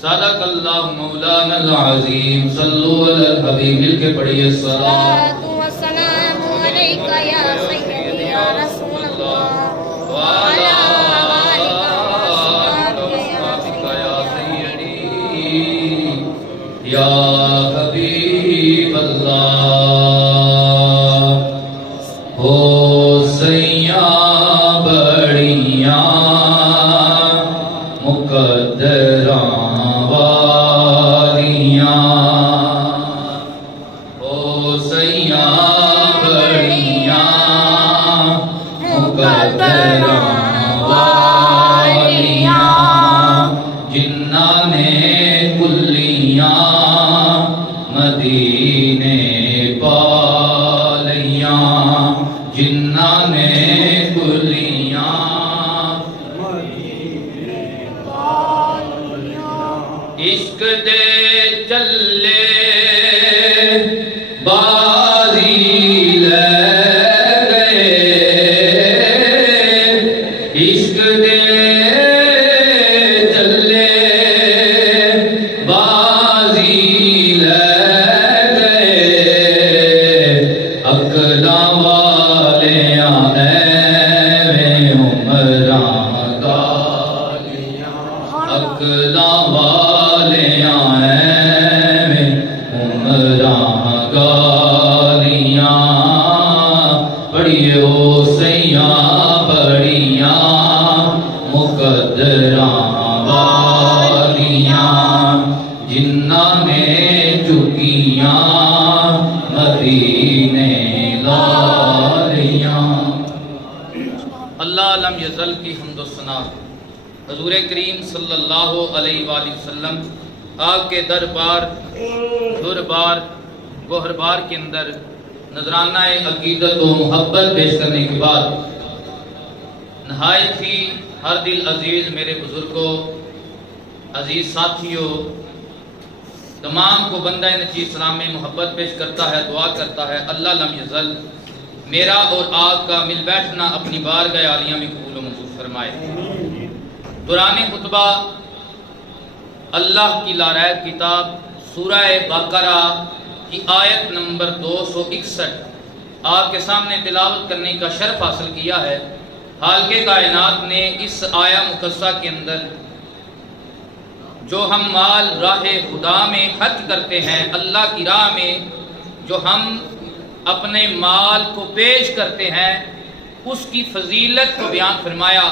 صدق اللہ مولانا العظیم صلو علی الحبیب مل کے پڑھیے الصلاۃ والسلام علیک یا سیدی یا رسول اللہ وعلی آلک یا سیدی یا حبیب اللہ ہو سیاں بڑیاں مقدراں عشق دے چلے بازی لے گئے عشق دے چلے بازی لے گئے عقلاں والے ایویں عمراں گالیاں عقلاں والے پڑھیے او سیاں بڑیاں مقدراں والیاں جنہاں نے چکیاں مدینے لالیاں۔ اللہ لم یزل کی حمد و ثنا حضور کریم صلی اللہ علیہ وآلہ وسلم آپ کے دربار گوہربار کے اندر نذرانہ عقیدت و محبت پیش کرنے کے بعد نہایت ہی ہر دل عزیز میرے بزرگوں عزیز ساتھیوں تمام کو بندہ نچی سلام میں محبت پیش کرتا ہے دعا کرتا ہے اللہ لم یزل میرا اور آپ کا مل بیٹھنا اپنی بارگاہ عالیہ میں قبول و منظور فرمائے۔ دوران خطبہ اللہ کی لارائب کتاب سورہ بقرہ کی آیت نمبر 261 آپ کے سامنے تلاوت کرنے کا شرف حاصل کیا ہے۔ خالق کائنات نے اس آیہ مقدسہ کے اندر جو ہم مال راہ خدا میں خرچ کرتے ہیں، اللہ کی راہ میں جو ہم اپنے مال کو پیش کرتے ہیں، اس کی فضیلت کو بیان فرمایا۔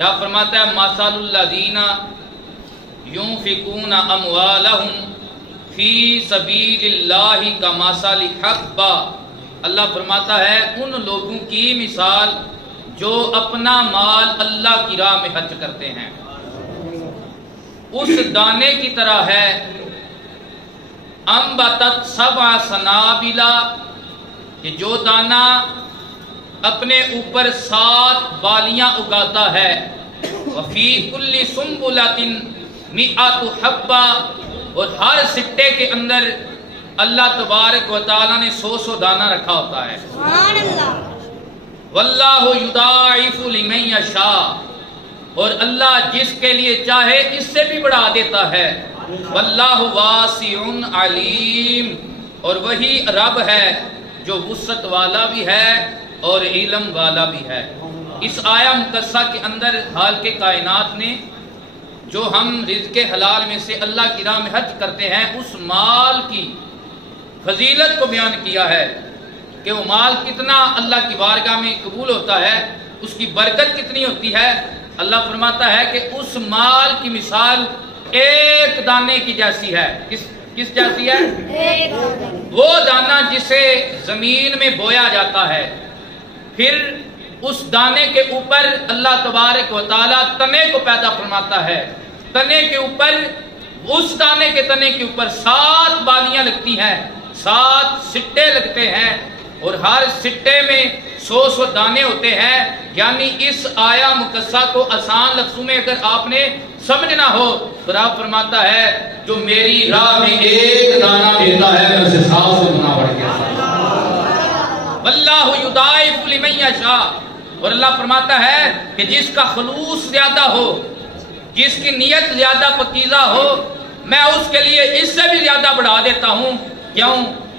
رب فرماتا ہے مثل الذین ينفقون اموالهم فی سبیل اللہ کمثل حبۃ، اللہ فرماتا ہے ان لوگوں کی مثال جو اپنا مال اللہ کی راہ میں خرچ کرتے ہیں اس دانے کی طرح ہے انبتت سبع سنابل کہ جو دانہ اپنے اوپر 7 بالیاں اگاتا ہے وفی کل سنبلۃ مئۃ حبۃ اور ہر سٹے کے اندر اللہ تبارک و تعالیٰ نے 100 دانہ رکھا ہوتا ہے۔ سبحان اللہ۔ واللہ یضاعف لمن یشاء اور اللہ جس کے لیے چاہے اس سے بھی بڑھا دیتا ہے۔ واللہ واسع علیم اور وہی رب ہے جو وسعت والا بھی ہے اور علم والا بھی ہے۔ اس آیہ مقدسہ کے اندر خالق کائنات نے جو ہم رزق حلال میں سے اللہ کی راہ میں خرچ کرتے ہیں اس مال کی فضیلت کو بیان کیا ہے کہ وہ مال کتنا اللہ کی بارگاہ میں قبول ہوتا ہے، اس کی برکت کتنی ہوتی ہے۔ اللہ فرماتا ہے کہ اس مال کی مثال ایک دانے کی جیسی ہے۔ کس جیسی ہے؟ وہ دانہ جسے زمین میں بویا جاتا ہے، پھر اس دانے کے اوپر اللہ تبارک و تعالیٰ تنے کو پیدا فرماتا ہے۔ تنے کے اوپر اس دانے کے تنے کے اوپر 7 بالیاں لگتی ہیں، 7 سٹے لگتے ہیں اور ہر سٹے میں 100 دانے ہوتے ہیں۔ یعنی اس آیہ مقدسہ کو آسان لفظوں میں اگر آپ نے سمجھنا ہو تو رب فرماتا ہے جو میری راہ میں ایک دانہ دیتا ہے میں اسے 700 گنا بڑھ گیا۔ واللہ یضاعف لمن یشاء اور اللہ فرماتا ہے کہ جس کا خلوص زیادہ ہو، جس کی نیت زیادہ پکیزہ ہو، میں اس کے لیے اس سے بھی زیادہ بڑھا دیتا ہوں. کیوں؟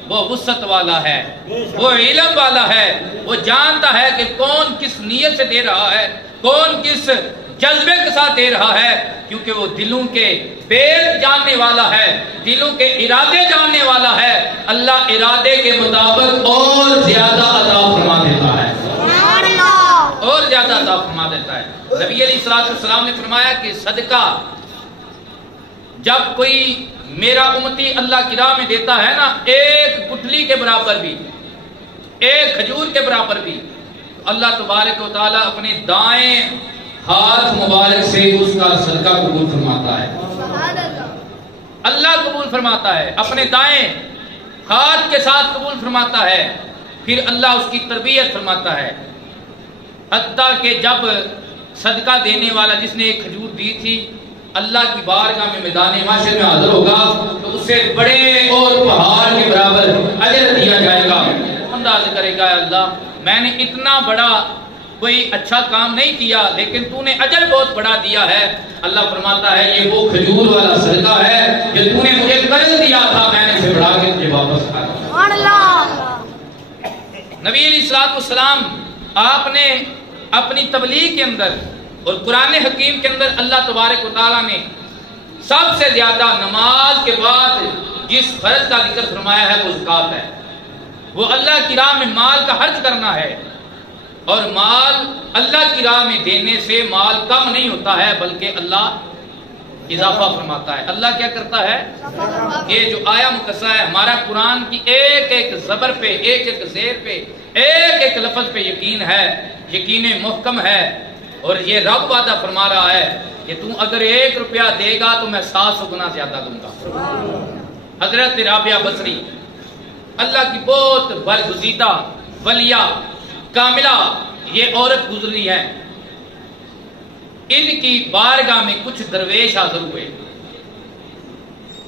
وہ وسعت والا ہے, وہ علم والا ہے, وہ جانتا ہے کہ کون کس نیت سے دے رہا ہے, کون کس جذبے کے ساتھ دے رہا ہے, کیونکہ وہ دلوں کے پیٹ جاننے والا ہے, دلوں کے ارادے جاننے والا ہے. اللہ ارادے کے مطابق اور زیادہ عطا فرما دیتا ہے, اور زیادہ عطا فرما دیتا ہے. نبی علیہ الصلوۃ والسلام نے فرمایا کہ صدقہ جب کوئی میرا امتی اللہ کی راہ میں دیتا ہے نا, ایک گٹھلی کے برابر بھی, ایک کھجور کے برابر بھی, تو اللہ تبارک و تعالیٰ اپنے دائیں ہاتھ مبارک سے اس کا صدقہ قبول فرماتا ہے. اللہ قبول فرماتا ہے, اپنے دائیں ہاتھ کے ساتھ قبول فرماتا ہے. پھر اللہ اس کی تربیت فرماتا ہے, حتیٰ کہ جب صدقہ دینے والا جس نے ایک کھجور دی تھی اللہ کی بارگاہ میں میدان محشر میں حاضر ہوگا تو اسے بڑے اور پہاڑ کے برابر اجر دیا جائے گا. انداز کرے گا, اللہ میں نے اتنا بڑا کوئی اچھا کام نہیں کیا لیکن تو نے اجر بہت بڑا دیا ہے. اللہ فرماتا ہے یہ وہ کھجور والا صدقہ ہے جو تو نے مجھے قرض دیا تھا, میں نے اسے بڑھا کے تجھے واپس کر دیا. نبی علیہ الصلوۃ والسلام آپ نے اپنی تبلیغ کے اندر اور قرآن حکیم کے اندر اللہ تبارک و تعالیٰ نے سب سے زیادہ نماز کے بعد جس فرض کا ذکر فرمایا ہے وہ زکات ہے. وہ اللہ کی راہ میں مال کا خرچ کرنا ہے, اور مال اللہ کی راہ میں دینے سے مال کم نہیں ہوتا ہے بلکہ اللہ اضافہ فرماتا ہے. اللہ کیا کرتا ہے؟ یہ جو آیا مقصہ ہے ہمارا قرآن کی ایک ایک زبر پہ, ایک ایک زیر پہ, ایک ایک لفظ پہ یقین ہے, یقین محکم ہے. اور یہ رب وعدہ فرما رہا ہے کہ تم اگر 1 روپیہ دے گا تو میں 700 گنا زیادہ دوں گا. حضرت رابعہ بصری اللہ کی بہت برگزیدہ ولیہ کاملہ یہ عورت گزری ہے. ان کی بارگاہ میں کچھ درویش حاضر ہوئے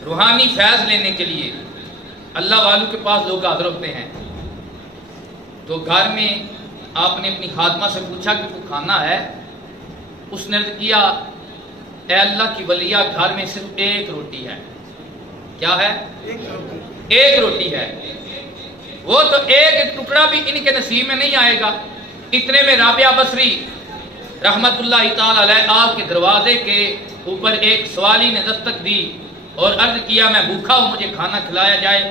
روحانی فیض لینے کے لیے. اللہ والوں کے پاس لوگ حاضر ہوتے ہیں تو گھر میں آپ نے اپنی خادمہ سے پوچھا کہ کوئی کھانا ہے؟ اس نے کیا اے اللہ کی ولیہ گھر میں صرف 1 روٹی ہے. کیا ہے؟ 1 روٹی ہے. وہ تو ایک ٹکڑا بھی ان کے نصیب میں نہیں آئے گا. اتنے میں رابعہ بصری رحمت اللہ تعالی علیہ آپ کے دروازے کے اوپر ایک سوالی نے دستک دی اور عرض کیا میں بھوکا ہوں, مجھے کھانا کھلایا جائے.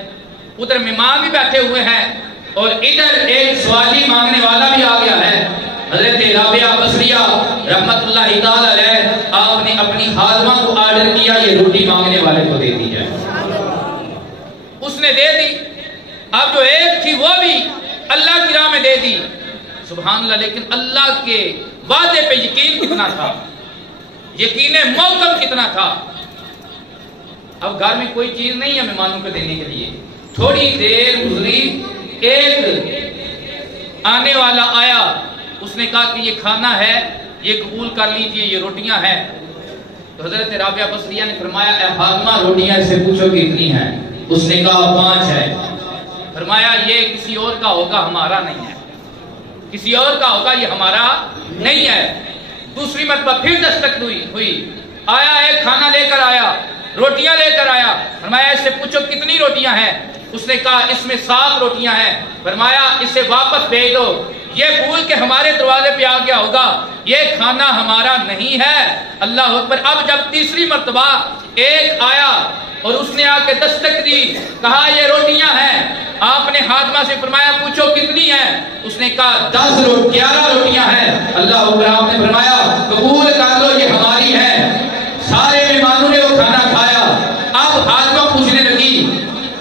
ادھر مہمان بھی بیٹھے ہوئے ہیں اور ادھر ایک سوالی مانگنے والا بھی آ گیا ہے. حضرت رابعہ بصریہ رحمت اللہ تعالی علیہ آپ نے اپنی خادمہ کو آرڈر کیا یہ روٹی مانگنے والے کو دے دی جائے. اس نے دے دی. اب جو ایک تھی وہ بھی اللہ کی راہ میں دے دی. سبحان اللہ. لیکن اللہ کے وعدے پہ یقین کتنا تھا, یقین محکم کتنا تھا. اب گھر میں کوئی چیز نہیں ہے مہمانوں کو دینے کے لیے. تھوڑی دیر گزری, ایک آنے والا آیا, اس نے کہا کہ یہ کھانا ہے, یہ قبول کر لیجئے, یہ روٹیاں ہیں. تو حضرت رابعہ بصریہ نے فرمایا اے خادمہ روٹیاں اس سے پوچھو کہ کتنی ہیں؟ اس نے کہا 5 ہے. فرمایا یہ کسی اور کا ہوگا, ہمارا نہیں ہے. کسی اور کا ہوگا, یہ ہمارا نہیں ہے. دوسری مرتبہ پھر دستک ہوئی, آیا ایک کھانا لے کر آیا, روٹیاں لے کر آیا. فرمایا اس سے پوچھو کتنی روٹیاں ہیں؟ اس نے کہا اس میں 7 روٹیاں ہیں. فرمایا اسے واپس بھیج دو, یہ بھول کے ہمارے دروازے پہ آ گیا ہوگا, یہ کھانا ہمارا نہیں ہے. اللہ اکبر. اب جب تیسری مرتبہ ایک آیا اور اس نے آ کے دستک دی, کہا یہ روٹیاں ہیں. آپ نے خادمہ سے فرمایا پوچھو کتنی ہیں؟ اس نے کہا 11 روٹیاں ہیں. اللہ اکبر. آپ نے فرمایا قبول کر لو یہ ہماری ہے. سارے مہمانوں نے وہ کھانا کھایا. اب خادمہ پوچھنے لگی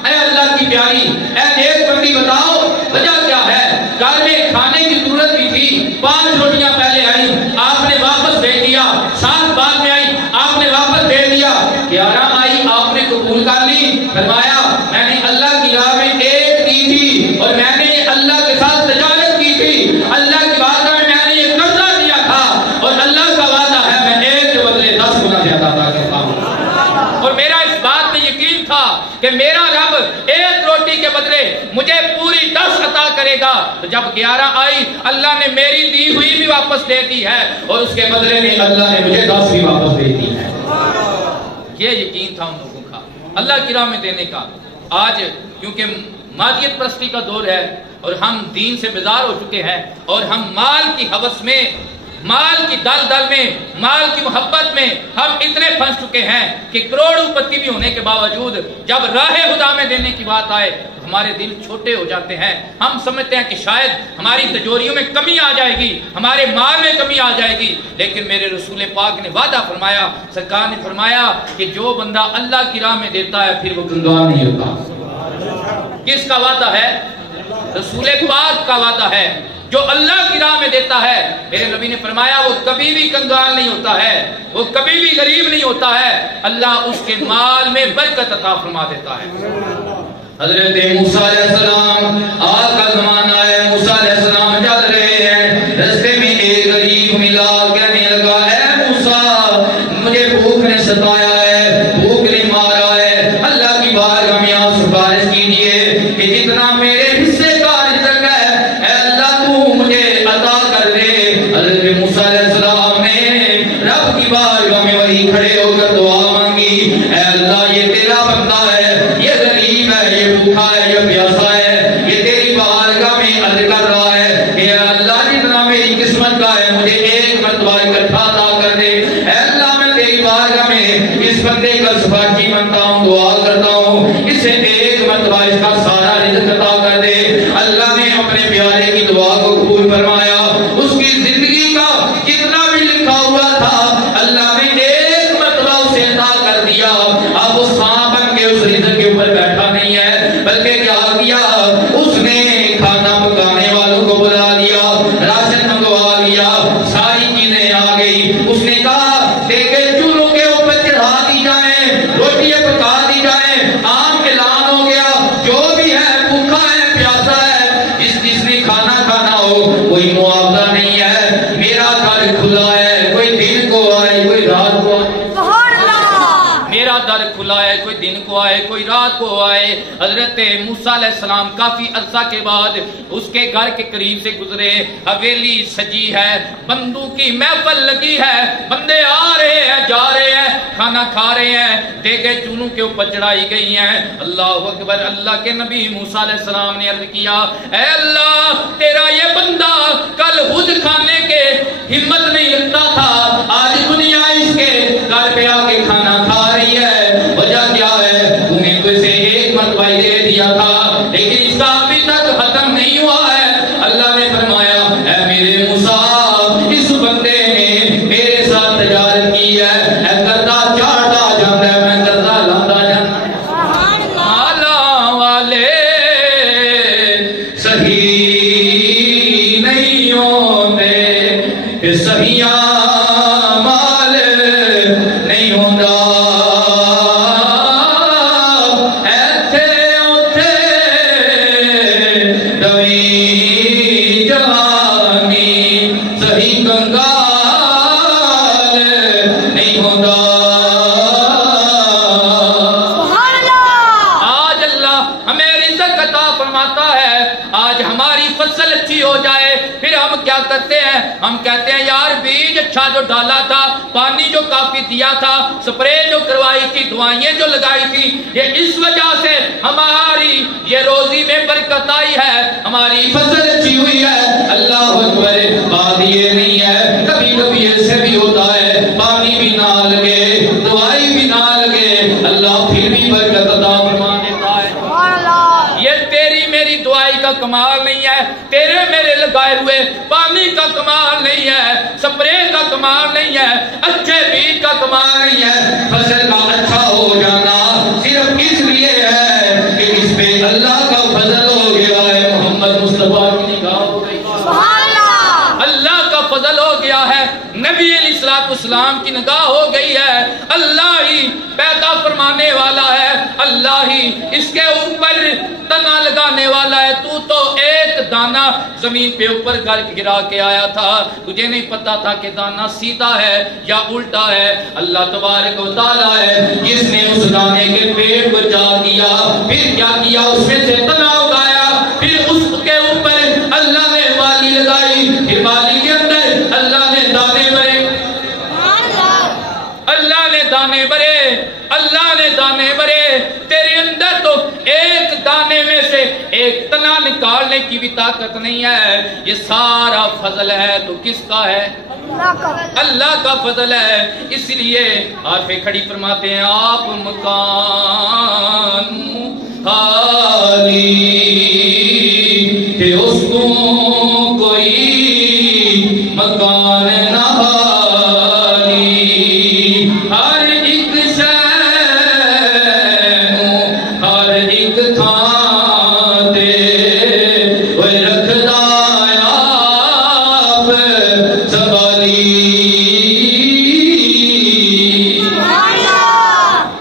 اے اللہ کی پیاری, اے نیک بندی بتاؤ وجہ کیا ہے؟ گھر میں کھانے کی ضرورت بھی تھی, 5 روٹیاں پہلے آئی, آپ نے واپس بھیج دیا. 7 بعد میں آئی, آپ نے واپس بھیج دیا. 11 آئی, آپ نے قبول کر لی. فرمایا میں نے اللہ کی راہ میں 1 دی تھی اور میں نے اللہ کے ساتھ تجارت کی تھی. اللہ کی بارگاہ میں میں نے یہ قرضہ دیا تھا اور اللہ کا وعدہ ہے میں 1 کے بدلے 10 گنا زیادہ عطا کرتا ہوں. اور میرا اس بات میں یقین تھا کہ میرا رب 1 روٹی کے بدلے مجھے پوری 10 عطا کرے گا. تو جب 11 آئی اللہ نے میری دی ہوئی بھی واپس دے دی ہے اور اس کے بدلے میں اللہ نے مجھے 10 بھی واپس دے دی ہے. یہ یقین تھا ان لوگوں کا. اللہ کی راہ میں دینے کا۔ آج کیونکہ مادیت پرستی کا دور ہے اور ہم دین سے بیزار ہو چکے ہیں اور ہم مال کی ہوس میں، مال کی دل میں، مال کی محبت میں ہم اتنے پھنس چکے ہیں کہ کروڑوں پتی بھی ہونے کے باوجود جب راہ خدا میں دینے کی بات آئے ہمارے دل چھوٹے ہو جاتے ہیں۔ ہم سمجھتے ہیں کہ شاید ہماری تجوریوں میں کمی آ جائے گی، ہمارے مال میں کمی آ جائے گی، لیکن میرے رسول پاک نے وعدہ فرمایا، سرکار نے فرمایا کہ جو بندہ اللہ کی راہ میں دیتا ہے پھر وہ کنگال نہیں ہوتا۔ کس کا وعدہ ہے؟ رسول پاک کا وعدہ ہے۔ جو اللہ کی راہ میں دیتا ہے، میرے نبی نے فرمایا وہ کبھی بھی کنگال نہیں ہوتا ہے، وہ کبھی بھی غریب نہیں ہوتا ہے، اللہ اس کے مال میں برکت عطا فرما دیتا ہے۔ حضرت موسیٰ علیہ السلام، آج کا زمانہ ہے، موسیٰ علیہ السلام چل رہے ہیں، رستے میں ایک غریب ملا، کہنے لگا اے موسیٰ مجھے بھوک نے ستایا ہے، بھوک نے مارا ہے، اللہ کی بارگاہ میں آپ سفارش کیجئے کہ جتنا میرے حصے کا رزق ہے اے اللہ تو مجھے عطا کر دے۔ حضرت موسیٰ علیہ السلام نے رب کی بارگاہ میں وہی کھڑے ہو کر دعا مانگی، اے اللہ یہ تیرا بندہ ہے، یہ غریب ہے، یہ بھوکا ہے، یہ پیاسا ہے، یہ تیری بارگاہ میں عرض کر رہا ہے کہ اللہ جتنا میری قسمت کا ہے مجھے ایک مرتبہ اکٹھا عطا کر دے۔ اے اللہ میں تیری بارگاہ میں اس بندے کا سفارشی بنتا ہوں، دعا کرتا ہوں اسے ایک مرتبہ اس کا سارا رزق عطا کر دے۔ اللہ نے اپنے پیارے کی دعا کو قبول فرمایا، اس کی زندگی کا جتنا بھی لکھا ہوا تھا اللہ نے ایک مرتبہ اسے عطا کر دیا۔ اب وہ سانپ بن کے اس رزق کے اوپر بیٹھا نہیں ہے، بلکہ کیا کیا اس نے کھانا پکانے والوں کو بلا لیا، راشن منگوا لیا، ساری چیزیں آ گئی۔ اس نے کہا دیکھے چولہوں کے اوپر چڑھا دی جائیں، روٹیاں پکا دی جائیں، عام اعلان ہو گیا جو بھی ہے بھوکا ہے، پیاسا ہے، جس نے کھانا کھانا ہو کوئی معاوضہ نہیں ہے، میرا گھر کھلا ہے، کوئی دن کو آئے کوئی رات کو آئے، میرا در کھلا ہے، کوئی دن کو آئے کوئی رات کو آئے۔ حضرت موسیٰ علیہ السلام کافی عرصہ کے بعد اس کے گھر کے قریب سے گزرے، حویلی سجی ہے، بندوں کی محفل لگی ہے، بندے آ رہے ہیں جا رہے ہیں، کھانا کھا رہے ہیں، دیگے چونوں کے اوپر چڑھائی گئی ہیں۔ اللہ اکبر۔ اللہ کے نبی موسیٰ علیہ السلام نے عرض کیا اے اللہ تیرا یہ بندہ کل خود کھانے کے ہمت نہیں رکھتا تھا، آج دنیا اس کے گھر پہ آ کے کھانا کھا رہی ہے، وجہ کیا ہے؟ تو نے تو اسے ایک مرتبہ دے دیا تھا لیکن اس کا ابھی تک ختم نہیں ہوا ہے۔ اللہ نے فرمایا اے میرے موسیٰ اس بندے نے میرے ساتھ تجارت کی ہے، اے قرضہ چاڑتا جاتا ہے میں قرضہ لاتا جاتا ہے، مالا والے صحیح نہیں ہوتے، صحیح مال نہیں ہوتا، ہم کہتے ہیں یار بیج اچھا جو ڈالا تھا، پانی جو کافی دیا تھا، سپرے جو کروائی تھی، دعائیں جو لگائی تھی، یہ اس وجہ سے ہماری یہ روزی میں برکت آئی ہے، ہماری فصل اچھی ہوئی ہے۔ اللہ اکبر۔ بات یہ نہیں ہے، کبھی کبھی ایسے بھی ہوتا ہے پانی بھی نہ لگے، دوائی بھی نہ لگے، اللہ پھر بھی برکت عطا فرما دیتا ہے۔ یہ تیری میری دعائی کا کمال نہیں ہے، تیرے میرے لگائے ہوئے پانی کا کمال نہیں ہے، سپرے کا کمال نہیں ہے، اچھے بیج کا کمال نہیں ہے، فصل کا اچھا ہو جانا صرف اس لیے ہے کہ اس پہ اللہ کا فضل ہو گیا ہے، محمد مصطفیٰ کی نگاہ ہو گئی، اللہ کا فضل ہو گیا ہے، نبی علیہ السلام کی نگاہ ہو گئی ہے، اللہ ہی پیدا فرمانے والا ہے، اللہ ہی اس کے اوپر تنا لگانے والا ہے۔ تو ایک دانہ زمین پہ اوپر کر گرا کے آیا تھا، تجھے نہیں پتا تھا کہ دانہ سیدھا ہے یا الٹا ہے، اللہ تبارک و تعالیٰ ہے جس نے اس دانے کے پیڑ کو چاک کیا، پھر کیا کیا اس میں سے تنا اگایا، پھر اس کے اوپر اللہ نے بالی لگائی، پھر بالی کے اندر اللہ نے دانے بھرے، اللہ نے دانے بھرے، اللہ نے دانے بھرے، تیرے اندر تو ایک دانے میں سے ایک تنا نکالنے کی بھی طاقت نہیں ہے، یہ سارا فضل ہے تو کس کا ہے؟ اللہ کا فضل ہے۔ اس لیے عارف کھڑی فرماتے ہیں آپ مکان خالی کہ اس کو کوئی مکان نہ خالی، ہر ایک شے ہر ایک تھان تے وہ رکھدا آپ سنبھالی۔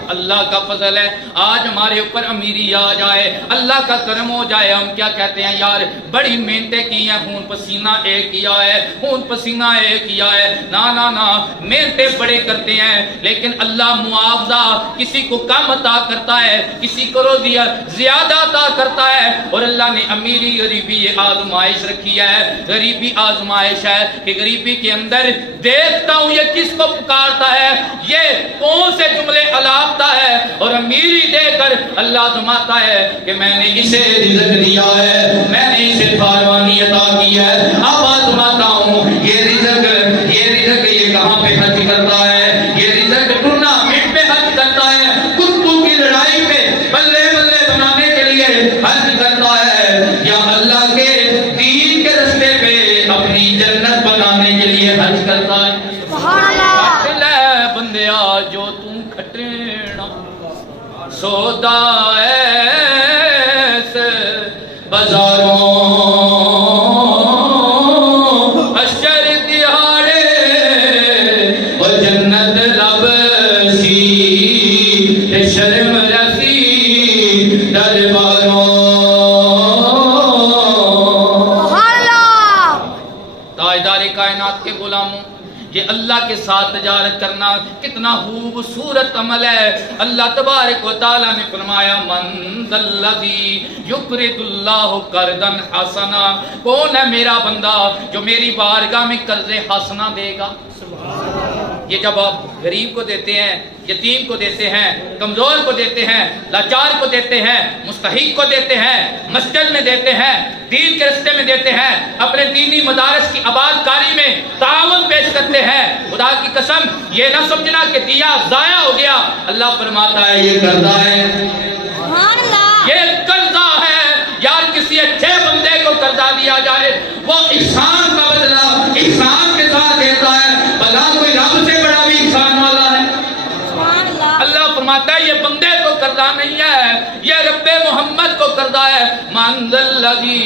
اللہ کا فضل ہے آج ہمارے اوپر امیری آ جائے، اللہ کا کرم ہو جائے، ہم کیا کہتے ہیں یار بڑی محنتیں کی ہیں، خون پسینہ ایک کیا ہے، خون پسینہ ایک کیا ہے، نا نا نا محنتیں بڑے کرتے ہیں، لیکن اللہ معاوضہ کسی کو کم عطا کرتا ہے، کسی کو روزیہ زیادہ عطا کرتا ہے، اور اللہ نے امیری غریبی یہ آزمائش رکھی ہے، غریبی آزمائش ہے کہ غریبی کے اندر دیکھتا ہوں یہ کس کو پکارتا ہے، یہ کون سے جملے الاپتا ہے، اور امیری دے کر اللہ فرماتا ہے کہ میں نے اسے رزق دیا ہے، میں نے اسے فراوانی عطا کی ہے۔ اب آزماتا ہوں یہ رزق یہ کہاں پہ خرچ کرتا ہے، یہ رزق ٹورنامنٹ پہ خرچ کرتا ہے، کتوں کی لڑائی پہ بلے بلے بنانے کے لیے خرچ کرتا ہے، یا اللہ کے دین کے رستے پہ اپنی جنت بنانے کے لیے خرچ کرتا ہے۔ کٹ لے بندیا جو تم کھٹینا سودا ایسے بازاروں اشر دہاڑے اور جنت لب سی شرم رسی درباروں۔ تاجدار کائنات کے غلاموں، یہ اللہ کے ساتھ تجارت کرنا کتنا خوبصورت عمل ہے۔ اللہ تبارک و تعالیٰ نے فرمایا من ذا الذی یقرض اللہ قرضا حسنا، کون ہے میرا بندہ جو میری بارگاہ میں قرض حسنا دے گا؟ یہ جب آپ غریب کو دیتے ہیں، یتیم کو دیتے ہیں، کمزور کو دیتے ہیں، لاچار کو دیتے ہیں، مستحق کو دیتے ہیں، مسجد میں دیتے ہیں، دین کے رستے میں دیتے ہیں، اپنے دینی مدارس کی آباد کاری میں تعاون پیش کرتے ہیں، خدا کی قسم یہ نہ سمجھنا کہ دیا ضائع ہو گیا، اللہ فرماتا ہے یہ قرضہ ہے، یہ قرضہ ہے۔ یار کسی اچھے بندے کو قرضہ دیا جائے وہ احسان کا بدلہ احسان کے ساتھ دیتا ہے، بھلا کوئی رب سے بڑا بھی احسان والا ہے؟ اللہ فرماتا ہے یہ بندے کو قرضہ نہیں ہے، یہ رب محمد کو قرضہ ہے۔ من ذا الذی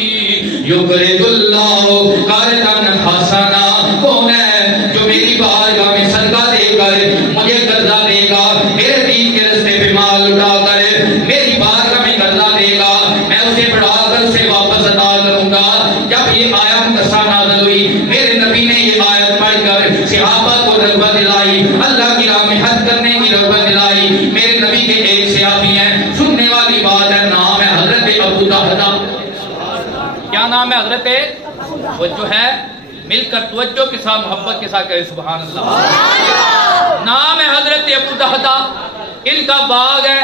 یقرض اللہ قرضا حسنا، کون ہے جو میری بارگاہ میں صدقہ دے کر مجھے قرضہ دے گا، میرے دین کے راستے پہ مال اٹھا کر میری بارگاہ میں قرضہ دے گا، میں اسے بڑھا کر اسے واپس عطا کروں گا۔ جب یہ آیت مقدسہ نازل ہوئی میرے نبی نے یہ آیت پڑھ کر صحابہ کو رغبت دلائی، اللہ کی راہ میں حج کرنے کی رغبت دلائی۔ میرے نبی کے ایک صحابی ہیں، سننے والی بات ہے، نام ہے حضرت ابو دہدہ۔ کیا نام ہے حضرت؟ وہ جو ہے مل کر توجہ کے ساتھ محبت کے ساتھ کہے سبحان اللہ۔ نام ہے حضرت ابو دہدہ، ان کا باغ ہے،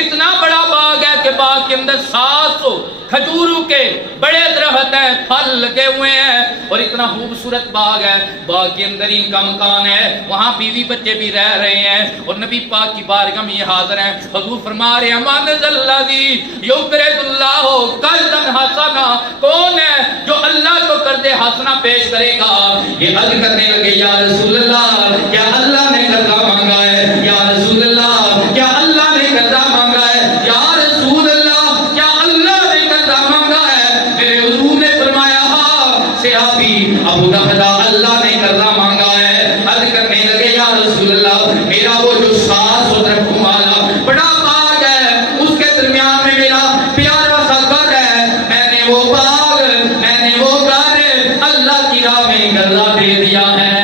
اتنا بڑا باغ ہے کہ باغ کے اندر 700 کھجوروں کے بڑے درخت ہیں، پھل لگے ہوئے ہیں، اور اتنا خوبصورت باغ ہے۔ باغ کے اندر ان کا مکان ہے، وہاں بیوی بچے بھی رہ رہے ہیں، اور نبی پاک کی بارگاہ میں یہ حاضر ہیں۔ حضور فرما رہے ہیں من ذا الذی یقرض اللہ قرضا حسنا، کون ہے جو اللہ کو قرض حسنا پیش کرے گا؟ یہ عرض کرنے لگے یا رسول اللہ کیا اللہ نے قرضہ مانگا ہے؟ یا رسول اللہ کیا اللہ نے قرضہ مانگا ہے؟ یا رسول اللہ کیا اللہ نے قرضہ مانگا ہے؟ میرے حضور نے فرمایا ہاں صحابی ابو دہدہ اللہ نے قرضہ مانگا ہے۔ عرض کرنے لگے یا رسول اللہ میرا وہ جو 700 درختوں والا بڑا باغ ہے اس کے درمیان میں میرا پیارا سا گھر ہے، میں نے وہ باغ میں نے وہ گھر اللہ کی راہ میں قرضہ دے دیا ہے،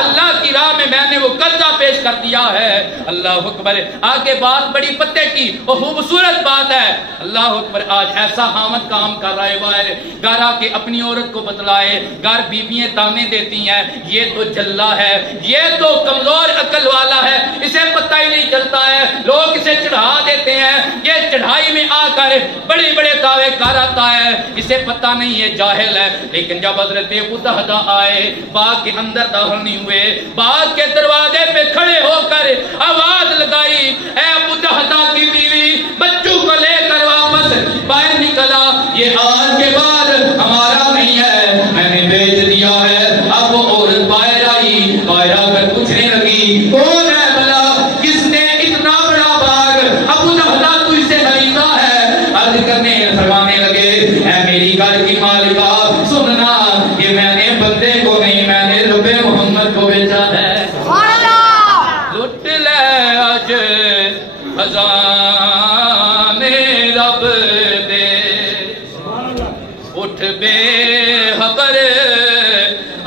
اللہ کی راہ میں میں نے وہ قرضہ پیش کر دیا ہے۔ اللہ اکبر۔ آگے بات بڑی پتے کی اور خوبصورت بات ہے، اللہ اکبر۔ آج ایسا حامد کام کر رہا ہے باہر، گھر آ کے اپنی عورت کو بتلائے، گھر بیویاں تانے دیتی ہیں، یہ تو جلا ہے، یہ تو کمزور عقل والا ہے، اسے پتہ ہی نہیں چلتا ہے، لوگ اسے کر بڑے بڑے دعوے کر آتا ہے، اسے پتہ نہیں ہے جاہل ہے، لیکن جب حضرت ابو دہدا آئے باغ کے اندر داخل نہیں ہوئے، باغ کے دروازے پہ کھڑے ہو کر آواز لگائی، اے ابو دہدا کی بیوی بچوں کو لے کر واپس باہر نکلا، یہ آج کے بعد ہمارا نہیں ہے، میں نے بیچ دیا ہے۔ اب وہ عورت باہر آئی، باہر آ کر پوچھنے لگی کون ہے بلا کس نے اتنا بڑا باغ ابو دہدا تو اسے خریدا ہے؟ عرض کرنے فرمانے لگے اے میری گھر کی مالکہ سننا، کہ میں نے بندے کو نہیں میں نے رب محمد کو بیچا ہے۔ لٹ لے اج خزانے رب دے، اٹھ بے خبر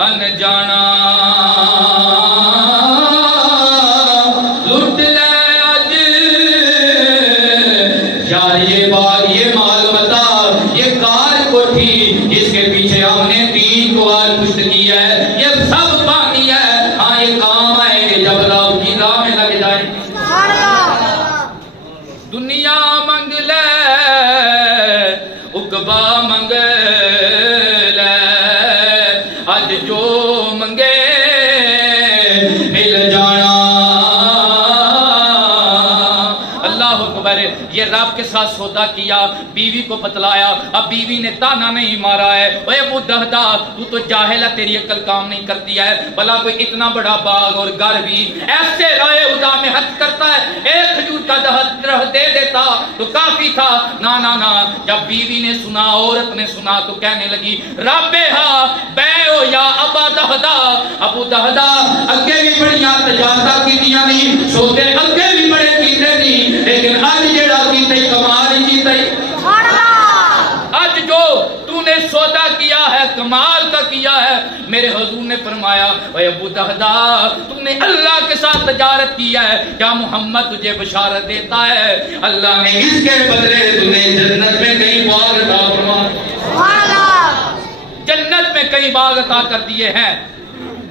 انجانا، لٹ لے اج یار یہ باغ یہ مال متا یہ کار کوٹھی جس کے پیچھے ہم نے 3 کوار پشت کی ہے، یہ سب پانی ہے، ہاں یہ کام آئیں گے جب اللہ کی راہ میں لگ جائیں۔ دنیا منگ لے عقبہ منگ لے، اج جو منگے مل جانا۔ اللہ اکبر، یہ رب کے ساتھ سودا کیا، بیوی کو بتلایا، اب بیوی نے تانا نہیں مارا ہے، اے ابو دہدا تو تو جاہل ہے، تیری عقل کام نہیں کرتی ہے، بھلا کوئی اتنا بڑا باغ اور گھر بھی ایسے رائے خدا میں حج کرتا ہے، ایک کھجور کا درخت دے دیتا تو کافی تھا۔ نا نا نا، جب بیوی نے سنا عورت نے سنا تو کہنے لگی رابحہ بیعو یا ابا دہدا، ابو دہدا اگے بھی بڑیاں تجارتاں کیتیاں نہیں، سودے اگے بھی بڑے کیتے نہیں، لیکن اج جڑا کیتے کمال ہی کیتے، آج جو تو نے سودا کیا ہے کمال کا کیا ہے۔ میرے حضور نے فرمایا اے ابو دہدا تو نے اللہ کے ساتھ تجارت کیا ہے، کیا محمد تجھے بشارت دیتا ہے اللہ نے اس کے بدلے تمہیں جنت میں کئی باغ عطا فرمائے، جنت میں کئی باغ عطا کر دیے ہیں۔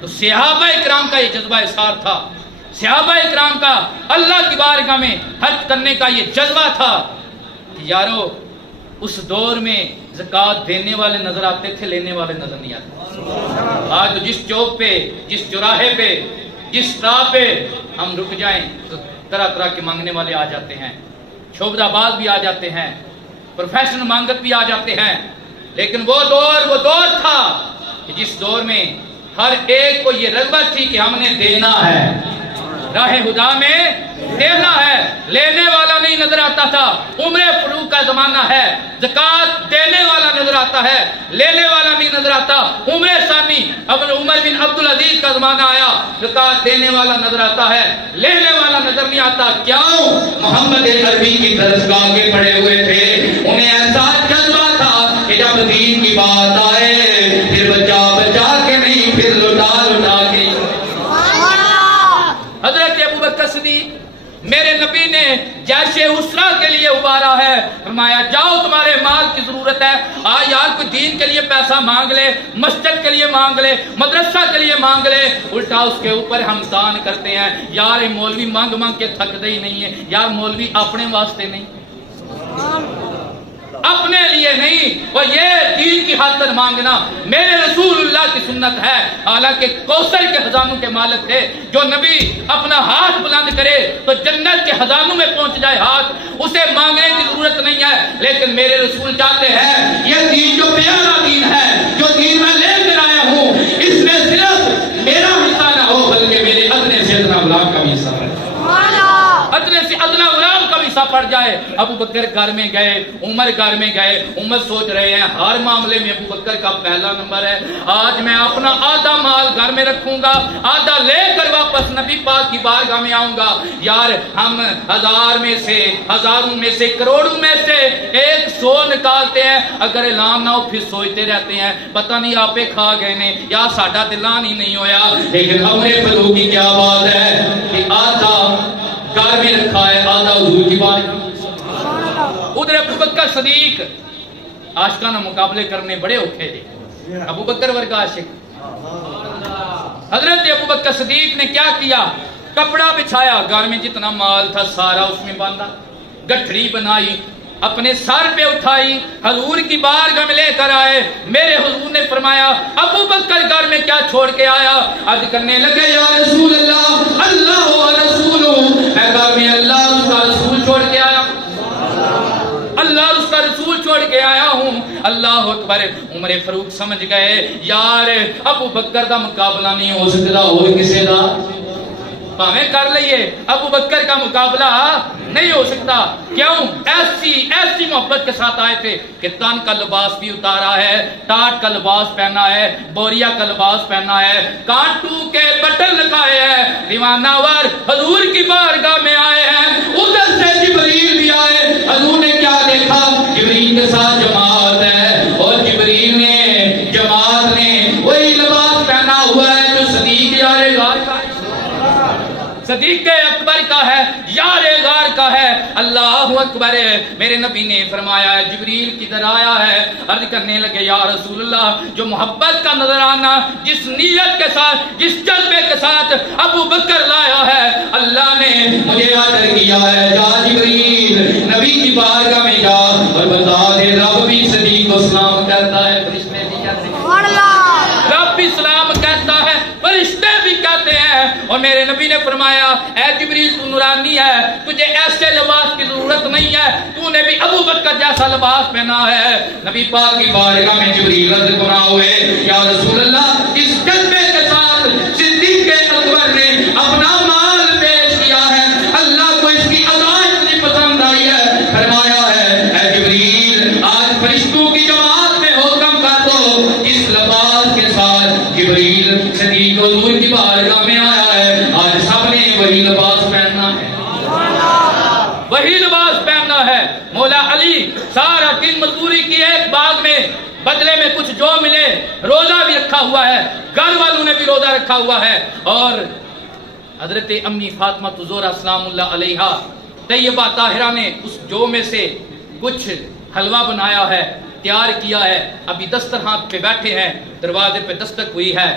تو صحابہ اکرام کا یہ جذبہ اثار تھا، صحابہ اکرام کا اللہ کی بارگاہ میں حج کرنے کا یہ جذبہ تھا کہ یارو اس دور میں زکوٰۃ دینے والے نظر آتے تھے، لینے والے نظر نہیں آتے۔ آج تو جس چوک پہ جس چوراہے پہ جس راہ پہ ہم رک جائیں تو طرح طرح کے مانگنے والے آ جاتے ہیں، شعبدہ باز بھی آ جاتے ہیں، پروفیشنل مانگت بھی آ جاتے ہیں، لیکن وہ دور تھا کہ جس دور میں ہر ایک کو یہ رغبت تھی کہ ہم نے دینا ہے، راہ خدا میں دینا ہے، لینے والا نہیں نظر آتا تھا۔ عمر فاروق کا زمانہ ہے، زکوٰۃ دینے والا نظر آتا ہے، لینے والا نہیں نظر آتا۔ عمر ثانی عمر بن عبدالعزیز کا زمانہ آیا، زکوٰۃ دینے والا نظر آتا ہے، لینے والا نظر نہیں آتا۔ کیوں؟ محمد عربی کی درسگاہ کے پڑے ہوئے تھے، انہیں ایسا جذبہ تھا کہ جب دین کی بات آئے پھر بچا بچا کے نہیں، پھر لٹا لٹا کے۔ حضرت ابوبکر صدیق میرے نبی نے جیسے اسرا کے لیے ابارا ہے، فرمایا جاؤ تمہارے مال کی ضرورت ہے، یار کوئی دین کے لیے پیسہ مانگ لے، مسجد کے لیے مانگ لے، مدرسہ کے لیے مانگ لے، الٹا اس کے اوپر ہم دان کرتے ہیں۔ یار مولوی مانگ مانگ کے تھکتے ہی نہیں ہے، یار مولوی اپنے واسطے نہیں، اپنے لیے نہیں، وہ یہ دین کی خاطر مانگنا میرے رسول اللہ کی سنت ہے۔ حالانکہ کوثر کے خزانوں کے مالک تھے، جو نبی اپنا ہاتھ بلند کرے تو جنت کے خزانوں میں پہنچ جائے ہاتھ، اسے مانگنے کی ضرورت نہیں ہے، لیکن میرے رسول چاہتے ہیں یہ دین جو پیارا دین ہے، جو دین میں لے کر آیا ہوں، اس میں صرف میرا حصہ نہ ہو بلکہ میرے ادنے سے ادنا غلام کا بھی حصہ ہے، ادنے سے ادنا غلام کا بھی حصہ پڑ جائے۔ ابو بکر گھر میں گئے، عمر گھر میں گئے، عمر سوچ رہے ہیں ہر معاملے میں ابو بکر کا پہلا نمبر ہے، آج میں اپنا آدھا مال گھر میں رکھوں گا، آدھا لے کر واپس نبی پاک کی بارگاہ میں آؤں گا۔ یار ہم ہزار میں سے، ہزاروں میں سے، کروڑوں میں سے 100 نکالتے ہیں، اگر اعلان نہ ہو پھر سوچتے رہتے ہیں پتہ نہیں آپ کھا گئے نے یا ساڈا اعلان ہی نہیں ہویا۔ لیکن عمر فاروق کی کیا بات ہے کہ آدھا گھر میں رکھا ہے، آدھا حضور کی بارگاہ۔ ادھر ابو بکر صدیق عاشقانہ مقابلے کرنے بڑے اوکھے تھے، ابو بکر ورگا عاشق۔ حضرت ابو بکر صدیق نے کیا کیا؟ کپڑا بچھایا، گھر میں جتنا مال تھا سارا اس میں باندھا، گٹھڑی بنائی، اپنے سر پہ اٹھائی، حضور کی بارگاہ میں لے کر آئے۔ میرے حضور نے فرمایا ابو بکر گھر میں کیا چھوڑ کے آیا؟ عرض کرنے لگے یا رسول اللہ، اللہ و رسولہ، میں گھر میں اللہ اس کا رسول چھوڑ کے آیا، اللہ اس کا رسول چھوڑ کے آیا ہوں۔ اللہ اکبر۔ عمر فاروق سمجھ گئے یار ابو بکر کا مقابلہ نہیں ہو سکتا، اور کسے دا پاویں کر لئیے، ابو بکر کا مقابلہ نہیں ہو سکتا۔ کیوں؟ ایسی محبت کے ساتھ آئے تھے کہ تن کا لباس بھی اتارا ہے، ٹاٹ کا لباس پہنا ہے، بوریا کا لباس پہنا ہے، کانٹو کے بٹن لگائے ہیں، دیوانہ وار حضور کی بارگاہ میں آئے ہیں۔ ادھر سے جبریل بھی آئے، حضور نے کیا دیکھا؟ جبریل کے ساتھ جماعت ہے، اور جبریل نے جماعت نے وہی لباس پہنا ہوا ہے جو صدیق یار غار کا ہے، صدیق اکبر کا ہے، یار غار کا ہے۔ اللہ اکبر۔ میرے نبی نے فرمایا ہے جبریل کدھر آیا ہے؟ عرض کرنے لگے یا رسول اللہ، جو محبت کا نظرانہ جس نیت کے ساتھ، جس جذبے کے ساتھ ابو بکر لایا ہے، اللہ نے مجھے آڈر کیا ہے جا جبریل نبی کی بارگاہ میں جا اور بتا دے رب بھی صدیق کو سلام کہتا ہے، فرشتے بھی کہتے ہیں، رب بھی سلام کہتا ہے، فرشتے بھی کہتے ہیں۔ اور میرے نبی نے فرمایا اے جبریل تو نورانی ہے، تجھے ایسے لباس کی ضرورت نہیں ہے، تو نے بھی ابو بکر جیسا لباس پہنا ہے۔ نبی پاک کی بارگاہ میں جبریل عرض کرنا ہوئے یا رسول اللہ، اس جذبے کے ساتھ صدیق اکبر نے اپنا مال پیش کیا ہے، اللہ کو اس کی ادا اتنی پسند آئی ہے، فرمایا ہے اے جبریل آج فرشتوں کی جماعت میں حکم کر دو اس لباس کے ساتھ جبریل صدیق حضور کی بارگاہ میں آیا ہے، آج سب نے وہی لباس پہننا ہے، وہی لباس پہننا ہے۔ مولا علی سارا دن مزدوری کی ایک باغ میں، بدلے میں کچھ جو ملے، روزہ بھی رکھا ہوا ہے، گھر والوں نے بھی روزہ رکھا ہوا ہے، اور حضرت امی فاطمہ زہرا سلام اللہ علیہا طیبہ طاہرہ نے اس جو میں سے کچھ حلوہ بنایا ہے، تیار کیا ہے، ابھی دسترخوان پہ بیٹھے ہیں، دروازے پہ دستک ہوئی ہے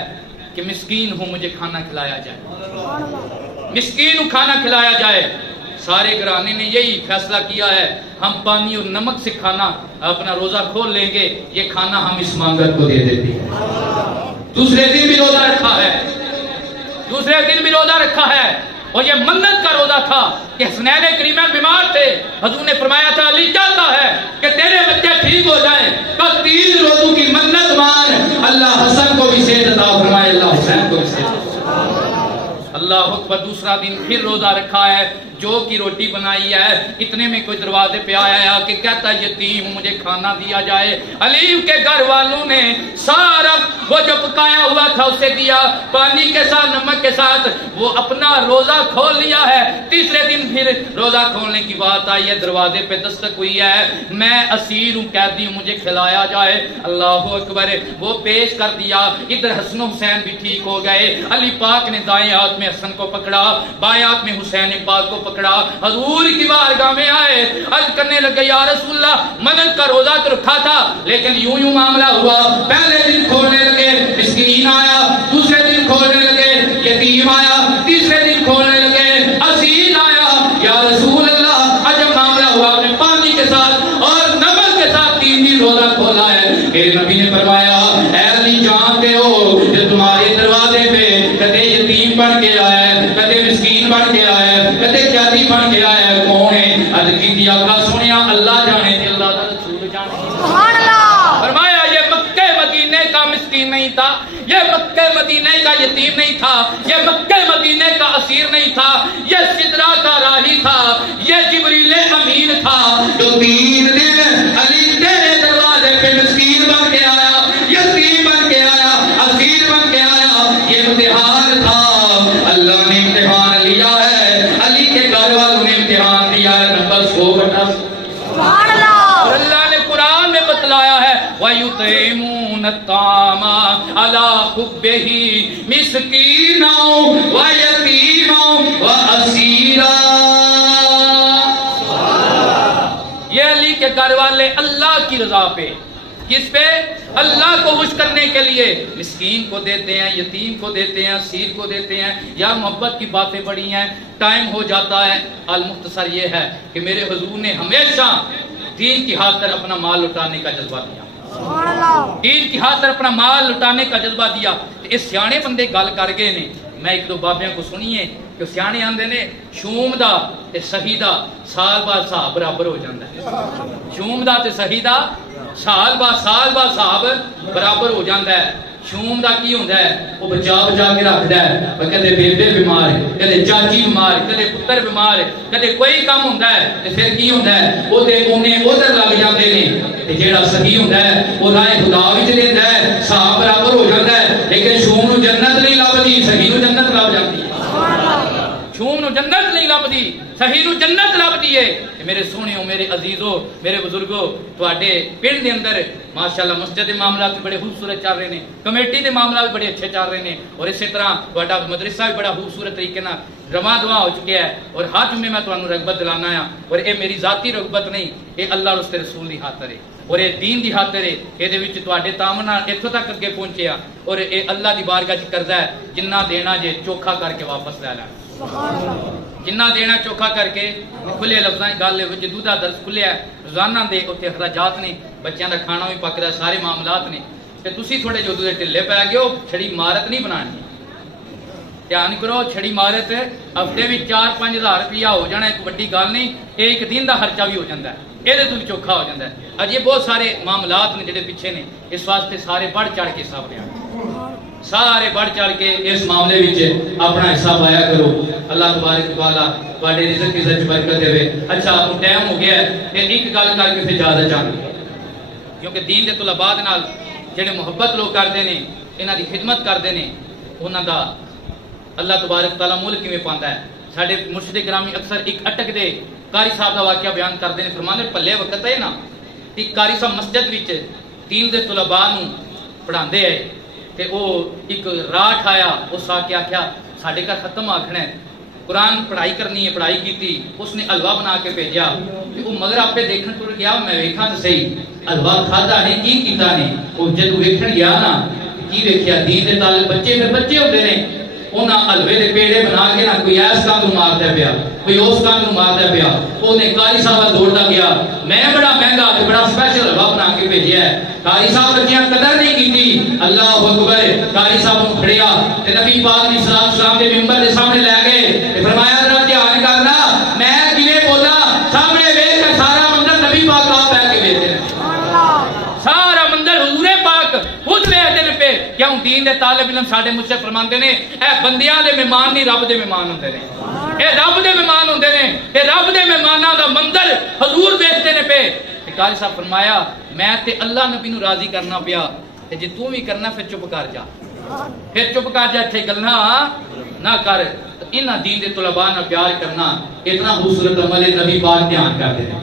کہ مسکین ہوں مجھے کھانا کھلایا جائے، مسکین ہوں کھانا کھلایا جائے۔ سارے گھرانے نے یہی فیصلہ کیا ہے ہم پانی اور نمک سے کھانا اپنا روزہ کھول لیں گے، یہ کھانا ہم اس مانگت کو دے دیتے ہیں۔ دوسرے دن بھی روزہ رکھا ہے، دوسرے دن بھی روزہ رکھا ہے، اور یہ منت کا روزہ تھا کہ حسنین کریمین بیمار تھے، حضور نے فرمایا تھا علی چاہتا ہے کہ تیرے بچے ٹھیک ہو جائیں، تو 3 روزوں کی منت مان، اللہ حسن کو بھی صحت عطا فرمائے، اللہ حسین کو بھی صحت عطا فرمائے۔ اللہ اکبر۔ دوسرا دن پھر روزہ رکھا ہے، جو کی روٹی بنائی ہے، اتنے میں کوئی دروازے پہ آیا ہے کہ کہتا ہے یتیم مجھے کھانا دیا جائے۔ علی کے گھر والوں نے سارا وہ جو پکایا ہوا تھا اسے دیا، پانی کے ساتھ نمک کے ساتھ، وہ اپنا روزہ کھول لیا ہے۔ تیسرے دن پھر روزہ کھولنے کی بات آئی ہے، دروازے پہ دستک ہوئی ہے، میں اسیر ہوں، قیدی ہوں، مجھے کھلایا جائے۔ اللہ اکبر۔ وہ پیش کر دیا، ادھر حسن و حسین بھی ٹھیک ہو گئے، علی پاک نے دائیں ہاتھ میں حسن کو پکڑا، بائیں ہاتھ میں حسین پاک کو پکڑا، حضور کی بارگاہ میں آئے، عرض کرنے لگے یا رسول اللہ منت کا روزہ تو رکھا تھا لیکن یوں معاملہ ہوا، پہلے دن کھولنے لگے مسکین آیا، دوسرے دن کھولنے لگے یتیم آیا، تیسرے دن کھولنے لگے اسیر آیا، یا رسول اللہ عجب معاملہ ہوا، نے پانی کے ساتھ اور نمک کے ساتھ 3 دن روزہ کھولا ہے۔ میرے نبی نے فرمایا اے علی جانتے ہو کہ تمہارے دروازے پہ کدے یتیم بن کے آیا ہے، کدے مسکین بن کے آیا ہے، کدے قیدی بن کے آیا ہے، کون ہے؟ عرض کی آقا سنیا اللہ جانے تھے، اللہ کا رسول جانے تھے۔ سبحان اللہ۔ فرمایا یہ مکہ مدینے کا مسکین نہیں تھا، یہ مکہ مدینے کا یتیم نہیں تھا، یہ مکہ مدینے کا اسیر نہیں تھا، یہ سدرا کا راہی تھا، یہ جبریل امین تھا جو 3 دن علی تیرے دروازے پہ مسکین بن کے آیا، یتیم بن کے آیا، اسیر بن کے آیا۔ یہ امتحان تھا، اللہ نے امتحان لیا ہے، علی کے گھر والوں نے امتحان دیا ہے، نمبر 100/10۔ سبحان اللہ۔ اور اللہ نے قرآن میں بتلایا ہے وَيُطْعِمُونَ الطَّعَامَ عَلَىٰ حُبِّهِ مِسْكِينًا وَيَتِيمًا وَأَسِيرًا۔ یہ علی کے گھر والے اللہ کی رضا پہ، کس پہ؟ اللہ کو خوش کرنے کے لیے مسکین کو دیتے ہیں، یتیم کو دیتے ہیں، اسیر کو دیتے ہیں۔ یا محبت کی باتیں بڑی ہیں، ٹائم ہو جاتا ہے، المختصر یہ ہے کہ میرے حضور نے ہمیشہ دین کی خاطر اپنا مال لٹانے کا جذبہ دیا، دین کی خاطر اپنا مال لٹانے کا جذبہ دیا۔ اس سیانے بندے گل کر گئے نے، میں ایک دو بابیاں کو سنیے کہ سیانے آندے نے شوم دا تے صحیح دا سال بعد صاحب برابر ہو جاندا ہے، شوم دا تے صحیح دا سال بعد صاحب برابر ہو جاندا ہے۔ شوم دا کی ہوندا ہے، وہ بچا کے رکھدا ہے، کدے بیبے بیمار ہے، کدے چاچی بیمار ہے، کدے پتر بیمار ہے، کدے کوئی کام ہوندا ہے تے پھر کی ہوندا ہے او تے اونے ادھر لگ جاندے نے، تے جیڑا صحیح ہوندا ہے وہ راہ خدا وچ دیندا ہے، صاحب برابر ہو جاندا ہے۔ لیکن شوم نو جنت نہیں لبدی، صحیح نو جنت لب جاندی ہے، شوم نو جنت نہیں لبدی، صحیح نو جنت لبدی ہے۔ میرے سونیو، میرے عزیزو، میرے بزرگو، تواڈے پنڈ دے اندر ماشاءاللہ مسجد دے معاملات بڑے خوبصورت چل رہے ہیں، کمیٹی دے معاملات بڑے اچھے چل رہے ہیں، اور اسی طرح تواڈا مدرسہ بھی بڑا خوبصورت طریقے نال رواں دواں ہو چکا ہے۔ اور ہر جمعے میں تانوں رغبت دلانا ہے، اور اے میری ذاتی رغبت نہیں، اے اللہ اور اس دے رسول دی خاطر ہے، اور اے دین دی خاطر ہے۔ اے دے وچ تواڈے تامنا ایتھوں تک اگے پہنچیا، اور اے اللہ دی بارگاہ وچ قرضہ ہے، جنہ دینا جے چوکھا کر کے واپس لے لینا، جنہ دینا چوکھا کر کے۔ کھلے لفظاں گل جدو دا درس کھلیا ہے، روزانہ دے اوتے اخراجات نے، بچیاں دا کھانا بھی پکدا، سارے معاملات نے، تے تسی تھوڑے جو دے ٹھلے پے گئے ہو، چھڑی مارت نہیں بنانی، دھیان کرو، چھڑی مارت ہفتے بھی 4-5 ہزار روپیہ ہو جانا ایک بڑی گل نہیں، ایک دن دا خرچہ بھی ہو جاتا ہے، یہ تو بھی چوکھا ہو جاتا ہے۔ اجے بہت سارے معاملات نے جڑے پیچھے نے، اس واسطے سارے بڑھ چڑھ کے حصہ لیا، سارے بڑھ چڑھ کے اس معاملے وچ اپنا حصہ پایا کرو۔ اللہ تبارک و تعالی تواڈے رزق کی برکت دے۔ اچھا ٹائم ہو گیا ہے، پھر ایک گل کر کے پھر زیادہ چاہوں، کیونکہ دین دے طلباء دے نال جڑے محبت لوگ کرتے ہیں، انہاں دی خدمت کرتے ہیں، انہاں دا اللہ تبارک و تعالی مول کیویں پاندا ہے۔ ساڈے مرشد گرامی اکثر ایک اٹک دے قاری صاحب دا واقعہ بیان کرتے ہیں، فرماندے پلے وقت ہے نا، ایک قاری صاحب مسجد وچ دین دے طلباء نوں پڑھاندے ہے، تے او ایک راٹھ آیا، اس آ کے آکھیا ساڈے گھر ختم آکھنا ہے، قرآن پڑھائی کرنی ہے، پڑھائی کیتی، اس نے حلوہ بنا کے بھیجا، وہ مگر آپ پہ دیکھن ٹر گیا، میں ویکھاں تے صحیح حلوہ کھادا نہیں، کی کیتا نہیں، وہ جدوں ویکھن گیا نا کی ویکھیا، دین دے طالب بچے تے بچے ہوندے نے، انہاں حلوے دے پیڑے بنا کے نا کوئی ایس کام نوں ماردا پیا، کوئی اس کام نوں ماردا پیا، اونے قاری صاحب دوڑدا گیا، میں بڑا مہنگا تے بڑا سپیشل حلوہ بنا کے بھیجیا ہے، قاری صاحب بچیاں قدر نہیں کیتی، اللہ اکبر، قاری صاحب نوں کھڑیا تے نبی پاک علیہ السلام دے منبر دے سامنے لے گئے تے فرمایا ذرا دھیان کرنا، میں کیویں بولا، سامنے ویکھ کے سارا منظر نبی پاک آپ بیٹھ کے ویکھدے نے، سارا منظر حضور پاک خود ویکھدے نے پہ، کیوں دین دے طالب علم ساڈے مرشد فرماندے نے اے بندیاں دے مہمان نہیں رب دے مہمان ہوندے نے، اے رب دے مہمان ہوندے نے، اے رب دے مہماناں دا منظر حضور ویکھدے نے پہ۔ قاری صاحب فرمایا میں تے اللہ نبی نو راضی کرنا پیا، تے جے تو بھی کرنا پھر چپ کر جا، پھر چپ کر جا، اتھے گلنا نہ کر۔ انہاں دین دے طلباء نال پیار کرنا اتنا خوبصورت عمل ہے، نبی پاک دھیان کردے نے۔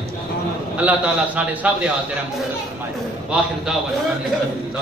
اللہ تعالیٰ ساڈے سب دے ہاتھ رحمت فرمائے۔ واخر دعوانا